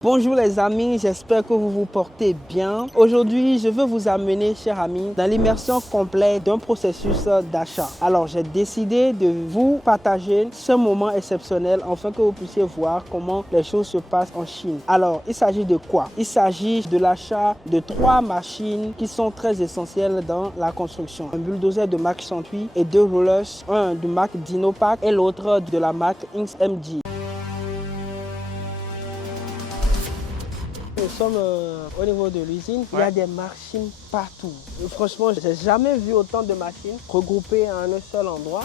Bonjour les amis, j'espère que vous vous portez bien. Aujourd'hui, je veux vous amener, chers amis, dans l'immersion complète d'un processus d'achat. Alors, j'ai décidé de vous partager ce moment exceptionnel afin que vous puissiez voir comment les choses se passent en Chine. Alors, il s'agit de quoi? Il s'agit de l'achat de 3 machines qui sont très essentielles dans la construction. Un bulldozer de marque Santui et 2 rollers, un de marque Dinopac et l'autre de la marque XMG. Nous sommes au niveau de l'usine, il y a des machines partout. Et franchement, je n'ai jamais vu autant de machines regroupées à un seul endroit.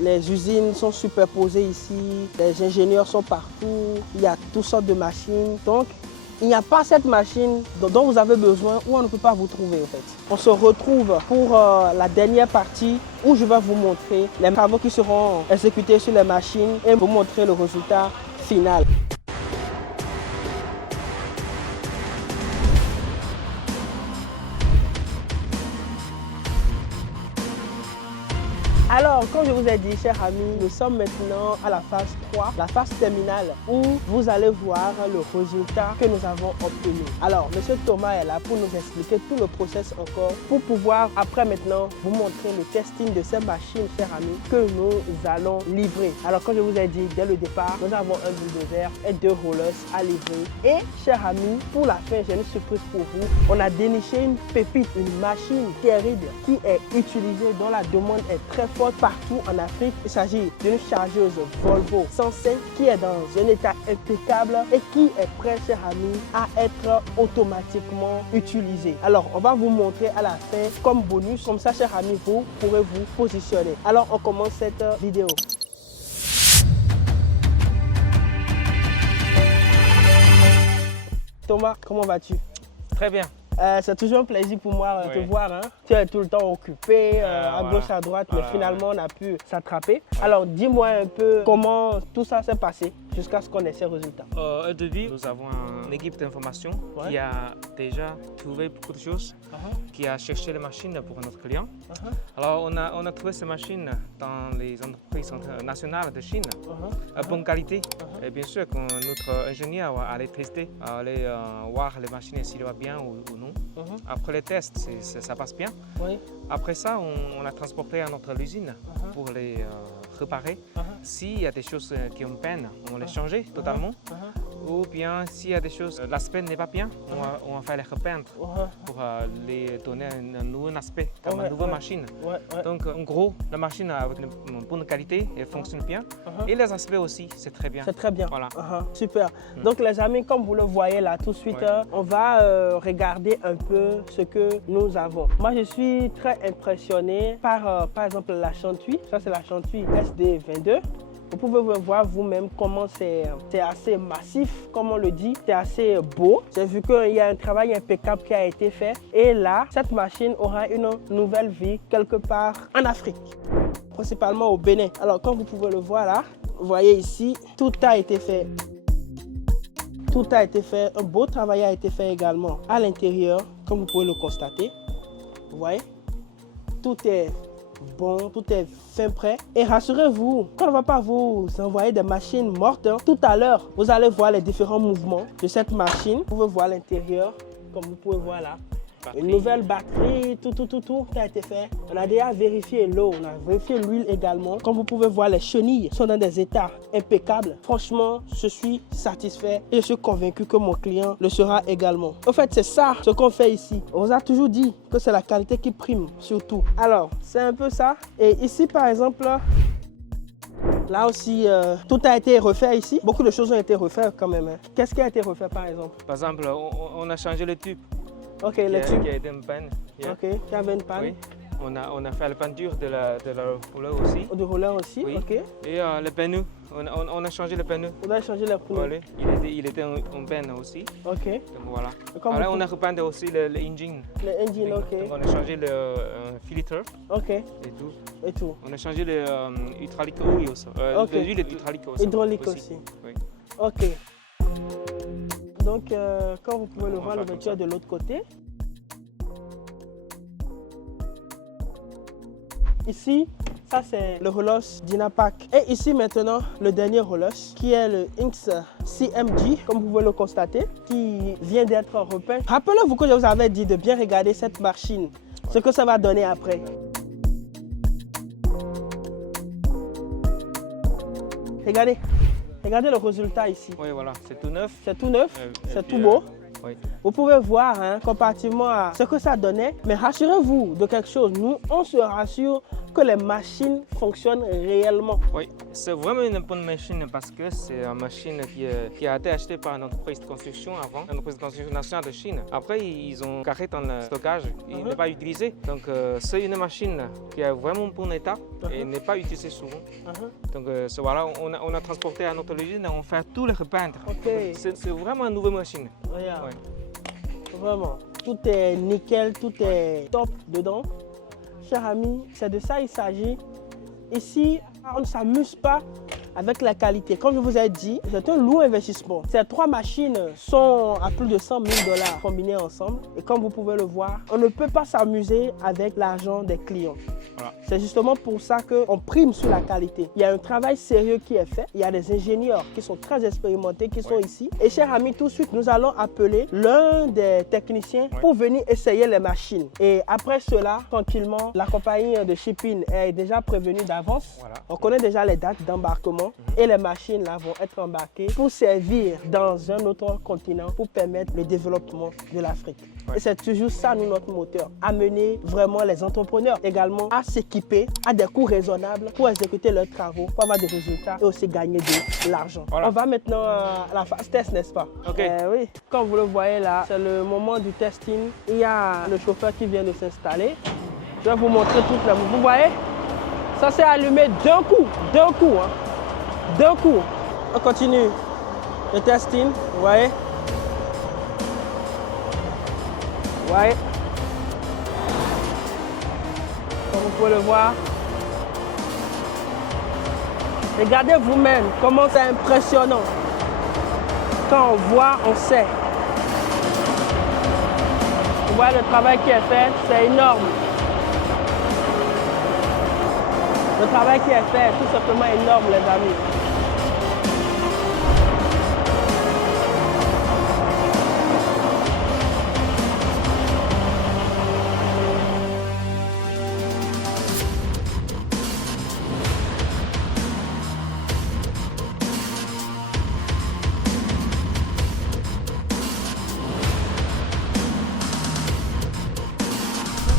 Les usines sont superposées ici, les ingénieurs sont partout, il y a toutes sortes de machines. Donc, il n'y a pas cette machine dont vous avez besoin où on ne peut pas vous trouver en fait. On se retrouve pour la dernière partie où je vais vous montrer les travaux qui seront exécutés sur les machines et vous montrer le résultat final. Alors, comme je vous ai dit, chers amis, nous sommes maintenant à la phase 3, la phase terminale, où vous allez voir le résultat que nous avons obtenu. Alors, M. Thomas est là pour nous expliquer tout le process encore, pour pouvoir, après maintenant, vous montrer le testing de ces machines, chers amis, que nous allons livrer. Alors, comme je vous ai dit, dès le départ, nous avons un bulldozer et 2 rollers à livrer. Et, chers amis, pour la fin, j'ai une surprise pour vous. On a déniché une pépite, une machine terrible qui est utilisée, dont la demande est très forte partout en Afrique. Il s'agit d'une chargeuse Volvo 105 qui est dans un état impeccable et qui est prête, chers amis, à être automatiquement utilisée. Alors, on va vous montrer à la fin comme bonus. Comme ça, chers amis, vous pourrez vous positionner. Alors, on commence cette vidéo. Thomas, comment vas-tu? Très bien. C'est toujours un plaisir pour moi de te voir. Hein. Tu es tout le temps occupé, à gauche, à droite, mais finalement on a pu s'attraper. Alors dis-moi un peu comment tout ça s'est passé jusqu'à ce qu'on ait ces résultats. Au début, nous avons une équipe d'information qui a déjà trouvé beaucoup de choses, qui a cherché les machines pour notre client. Alors on a trouvé ces machines dans les entreprises nationales de Chine, à bonne qualité. Et bien sûr, quand notre ingénieur va aller tester, aller voir les machines s'il va bien ou non. Après les tests, ça passe bien. Après ça, on a transporté à notre usine pour les réparer. S'il y a des choses qui ont peine, on les change totalement. Ou bien s'il y a des choses, l'aspect n'est pas bien, on va faire les repeindre pour les donner un nouveau aspect, comme une nouvelle machine. Donc en gros, la machine avec une bonne qualité, elle fonctionne bien. Et les aspects aussi, c'est très bien. C'est très bien. Voilà. Super. Donc les amis, comme vous le voyez là tout de suite, on va regarder un peu ce que nous avons. Moi, je suis très impressionné par exemple la Santui. Ça, c'est la Santui SD22. Vous pouvez voir vous-même comment c'est assez massif, comme on le dit, c'est assez beau. J'ai vu qu'il y a un travail impeccable qui a été fait. Et là, cette machine aura une nouvelle vie quelque part en Afrique, principalement au Bénin. Alors, comme vous pouvez le voir là, vous voyez ici, tout a été fait. Tout a été fait, un beau travail a été fait également à l'intérieur, comme vous pouvez le constater. Vous voyez, tout est bon, tout est fin prêt. Et rassurez-vous, on ne va pas vous envoyer des machines mortes. Tout à l'heure, vous allez voir les différents mouvements de cette machine. Vous pouvez voir l'intérieur, comme vous pouvez voir là. Une nouvelle batterie, tout a été fait. On a déjà vérifié l'eau, on a vérifié l'huile également. Comme vous pouvez voir, les chenilles sont dans des états impeccables. Franchement, je suis satisfait et je suis convaincu que mon client le sera également. En fait, c'est ça ce qu'on fait ici. On vous a toujours dit que c'est la qualité qui prime surtout. Alors, c'est un peu ça. Et ici, par exemple, là aussi, tout a été refait ici. Beaucoup de choses ont été refaites quand même. Hein. Qu'est-ce qui a été refait par exemple? Par exemple, on a changé le tube. Ok, le tube. Qui a été une panne. Ok, qui avait une panne. Oui. On a fait la peinture de la rouleur aussi. Du rouleur aussi, oui. Ok. Et le pneu, on a changé le pneu. On a changé le pneu. Voilà. Il était en panne aussi. Ok. Donc voilà. Alors on a repeint aussi l'engine. L'engine, ok. Donc, on a changé le filtre. Ok. Et tout. On a changé le hydraulique aussi. L'huile hydraulique aussi. Hydraulique aussi. Oui. Ok. Donc, comme vous pouvez le voir, l'ouverture est de l'autre côté. Ici, ça c'est le Rolos Dynapack. Et ici maintenant, le dernier Rolos qui est le Inks CMG, comme vous pouvez le constater, qui vient d'être repeint. Rappelez-vous que je vous avais dit de bien regarder cette machine, ce que ça va donner après. Regardez, regardez le résultat ici. Oui, voilà, c'est tout neuf. C'est tout neuf, c'est tout beau. Oui. Vous pouvez voir, comparativement à ce que ça donnait, mais rassurez-vous de quelque chose, nous, on se rassure que les machines fonctionnent réellement. Oui, c'est vraiment une bonne machine parce que c'est une machine qui a été achetée par une entreprise de construction avant, une entreprise de construction nationale de Chine. Après, ils ont carré dans le stockage, il n'est pas utilisé. Donc, c'est une machine qui est vraiment bon état et n'est pas utilisée souvent. Donc, voilà, on a transporté à notre usine et on fait tous les repeindre. Okay. C'est vraiment une nouvelle machine. Regarde. Ouais. Vraiment, tout est nickel, tout est top dedans. Chers amis, c'est de ça il s'agit. Ici, on ne s'amuse pas avec la qualité. Comme je vous ai dit, c'est un lourd investissement. Ces 3 machines sont à plus de 100 000 $ combinées ensemble. Et comme vous pouvez le voir, on ne peut pas s'amuser avec l'argent des clients. Voilà. C'est justement pour ça qu'on prime sur la qualité. Il y a un travail sérieux qui est fait. Il y a des ingénieurs qui sont très expérimentés qui sont ici. Et chers amis, tout de suite, nous allons appeler l'un des techniciens pour venir essayer les machines. Et après cela, tranquillement, la compagnie de shipping est déjà prévenue d'avance. Voilà. On connaît déjà les dates d'embarquement. Et les machines là vont être embarquées pour servir dans un autre continent pour permettre le développement de l'Afrique. Ouais. Et c'est toujours ça, nous, notre moteur. Amener vraiment les entrepreneurs également à s'équiper à des coûts raisonnables pour exécuter leurs travaux, pour avoir des résultats et aussi gagner de l'argent. Voilà. On va maintenant à la phase test, n'est-ce pas? Okay. Oui, comme vous le voyez là, c'est le moment du testing. Il y a le chauffeur qui vient de s'installer. Je vais vous montrer toutes les... Vous voyez? Ça s'est allumé d'un coup. Hein. D'un coup, on continue le testing, vous voyez. Ouais. Comme vous pouvez le voir. Regardez vous-même comment c'est impressionnant. Quand on voit, on sait. Vous voyez le travail qui est fait, c'est énorme. Le travail qui est fait est tout simplement énorme, les amis.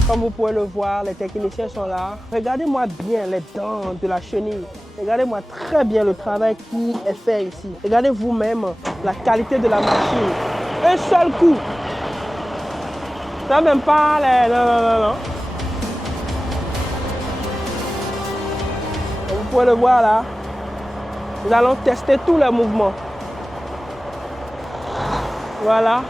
Comme vous pouvez le voir, les techniciens sont là. Regardez-moi bien les dents de la chenille. Regardez-moi très bien le travail qui est fait ici. Regardez vous-même la qualité de la machine. Un seul coup. Ça même pas les... Non. Vous pouvez le voir là. Nous allons tester tous les mouvements. Voilà.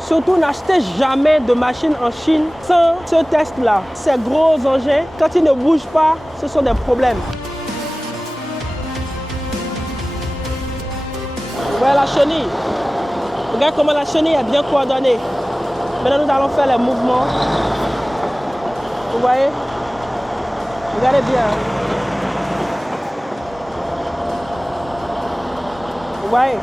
Surtout, n'achetez jamais de machine en Chine sans ce test-là. Ces gros engins, quand ils ne bougent pas, ce sont des problèmes. Vous voyez la chenille? Regardez comment la chenille est bien coordonnée. Maintenant, nous allons faire les mouvements. Vous voyez? Regardez bien. Vous voyez?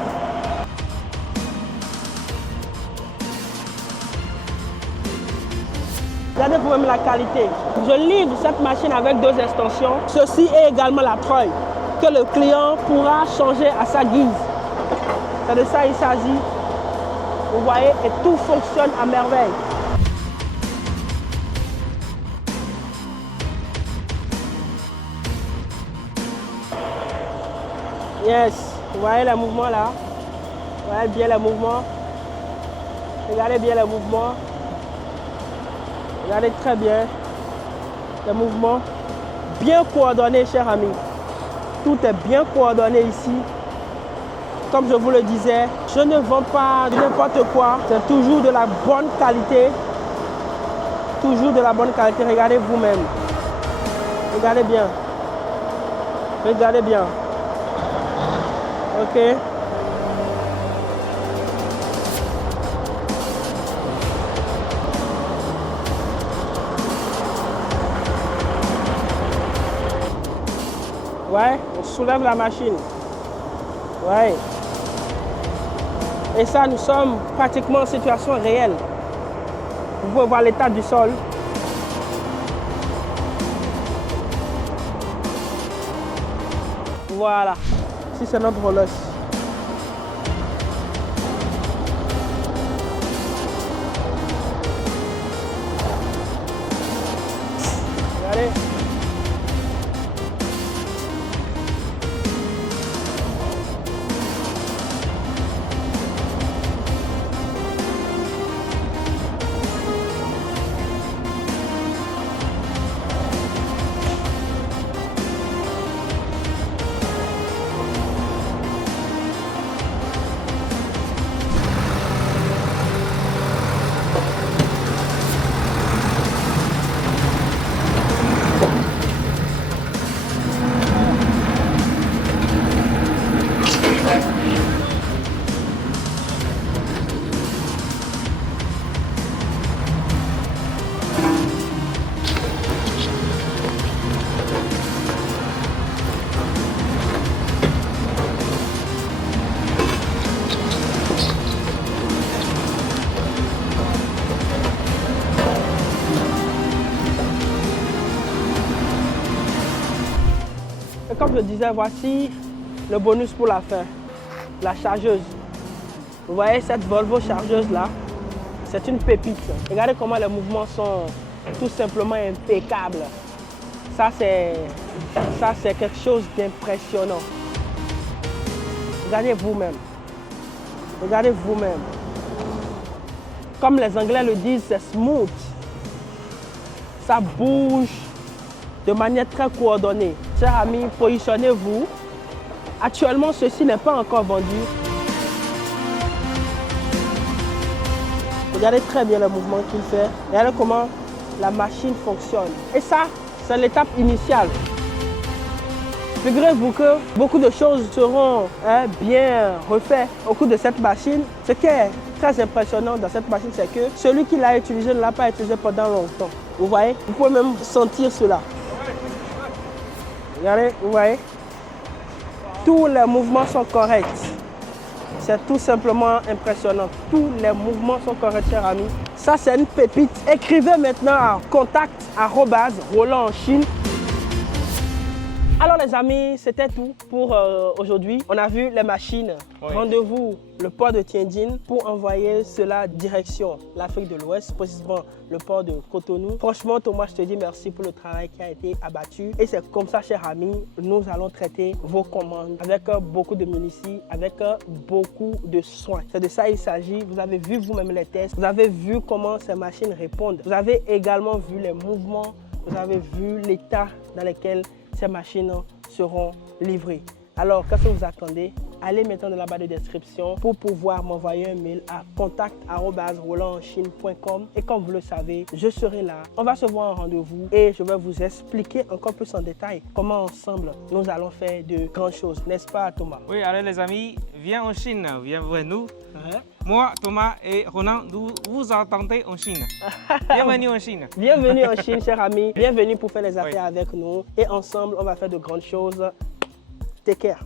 Regardez vous-même la qualité. Je livre cette machine avec 2 extensions. Ceci est également la preuve que le client pourra changer à sa guise. C'est de ça il s'agit. Vous voyez, et tout fonctionne à merveille. Yes, vous voyez les mouvements là. Vous voyez bien les mouvements. Regardez bien les mouvements. Regardez très bien les mouvements, bien coordonnés, chers amis. Tout est bien coordonné ici. Comme je vous le disais, je ne vends pas n'importe quoi. C'est toujours de la bonne qualité. Toujours de la bonne qualité. Regardez vous-même. Regardez bien. Regardez bien. OK. Ouais, on soulève la machine. Ouais. Et ça, nous sommes pratiquement en situation réelle. Vous pouvez voir l'état du sol. Voilà. Ici, c'est notre rouleuse. Regardez. Et comme je disais, voici le bonus pour la fin, la chargeuse. Vous voyez cette Volvo chargeuse là, c'est une pépite. Regardez comment les mouvements sont tout simplement impeccables. Ça c'est quelque chose d'impressionnant. Regardez vous-même. Regardez vous-même. Comme les Anglais le disent, c'est smooth. Ça bouge de manière très coordonnée. Chers amis, positionnez-vous. Actuellement, ceci n'est pas encore vendu. Regardez très bien le mouvement qu'il fait. Regardez comment la machine fonctionne. Et ça, c'est l'étape initiale. Figurez-vous que beaucoup de choses seront bien refaites au cours de cette machine. Ce qui est très impressionnant dans cette machine, c'est que celui qui l'a utilisé ne l'a pas utilisé pendant longtemps. Vous voyez? Vous pouvez même sentir cela. Regardez, vous voyez? Tous les mouvements sont corrects. C'est tout simplement impressionnant. Tous les mouvements sont corrects, chers amis. Ça, c'est une pépite. Écrivez maintenant à contact@Roland en Chine. Alors les amis, c'était tout pour aujourd'hui. On a vu les machines. Oui. Rendez-vous le port de Tianjin pour envoyer cela direction l'Afrique de l'Ouest, précisément le port de Cotonou. Franchement Thomas, je te dis merci pour le travail qui a été abattu. Et c'est comme ça, chers amis, nous allons traiter vos commandes avec beaucoup de minutie, avec beaucoup de soin. C'est de ça il s'agit. Vous avez vu vous-même les tests. Vous avez vu comment ces machines répondent. Vous avez également vu les mouvements. Vous avez vu l'état dans lequel ces machines seront livrées. Alors, qu'est-ce que vous attendez? Allez maintenant dans la barre de description pour pouvoir m'envoyer un mail à contact@rolandchine.com et comme vous le savez, je serai là. On va se voir en rendez-vous et je vais vous expliquer encore plus en détail comment ensemble nous allons faire de grandes choses. N'est-ce pas, Thomas? Oui, allez les amis, viens en Chine, viens voir nous. Moi, Thomas et Ronan, nous vous attendons en Chine. Bienvenue en Chine. Bienvenue en Chine, chers amis. Bienvenue pour faire les affaires avec nous. Et ensemble, on va faire de grandes choses. Take care.